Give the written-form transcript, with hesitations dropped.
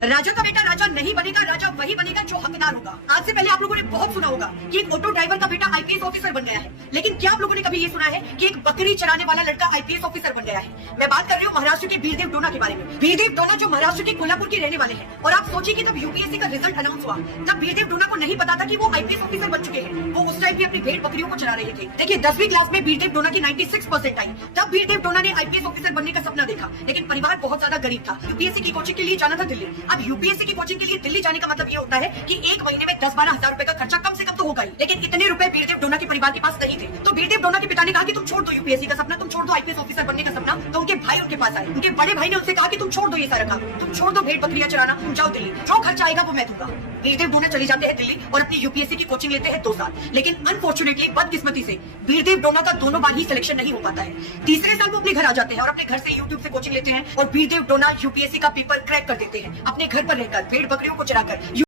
राजा का बेटा राजा नहीं बनेगा, राजा वही बनेगा जो हकदार होगा। आज से पहले आप लोगों ने बहुत सुना होगा कि एक ऑटो ड्राइवर का बेटा आईपीएस ऑफिसर बन गया है, लेकिन क्या आप लोगों ने कभी ये सुना है कि एक बकरी चराने वाला लड़का आईपीएस ऑफिसर बन गया है? मैं बात कर रही हूँ महाराष्ट्र के वीरदेव डोना के बारे में। वीरदेव डोना जो महाराष्ट्र के कोल्हापुर के रहने वाले हैं, और आप सोचिए कि जब यूपीएससी का रिजल्ट अनाउंस हुआ तब वीरदेव डोना को नहीं पता था कि वो आईपीएस ऑफिसर बन चुके हैं। वो उस टाइम भी अपनी भेड़ बकरियों को चरा रहे थे। देखिए 10वीं क्लास में वीरदेव डोना की 96% आई, तब वीरदेव डोना ने आईपीएस ऑफिसर बनने का सपना देखा, लेकिन परिवार बहुत ज्यादा गरीब था। यूपीएससी की कोचिंग के लिए जाना था दिल्ली। अब यूपीएससी की कोचिंग के लिए दिल्ली जाने का मतलब ये होता है कि एक महीने में 10-12 हजार रुपए का खर्चा कम से कम तो होगा ही, लेकिन इतने रुपए वीरदेव डोना के परिवार के पास नहीं थे। तो वीरदेव डोना के पिता ने कहा कि तुम छोड़ दो यूपीएससी का सपना, तुम छोड़ दो आईपीएस ऑफिसर बनने का सपना। तो उनके भाई उनके पास आए, उनके बड़े भाई ने उनसे कहा कि तुम छोड़ दो ये सारा काम, तुम छोड़ दो भेड़ बकरियां चराना, तुम जाओ दिल्ली, जो खर्चा आएगा वो मैं दूंगा। वीरदेव डोना चले जाते हैं दिल्ली और अपनी यूपीएससी की कोचिंग लेते हैं 2 साल, लेकिन अनफॉर्चुनेटली बदकिस्मती से वीरदेव डोना का दोनों बार ही सिलेक्शन नहीं हो पाता है। तीसरे साल वो अपने घर आ जाते हैं और अपने घर से यूट्यूब से कोचिंग लेते हैं और वीरदेव डोना यूपीएससी का पेपर क्रैक कर देते हैं, अपने घर पर रहकर भेड़ बकरियों को चराकर।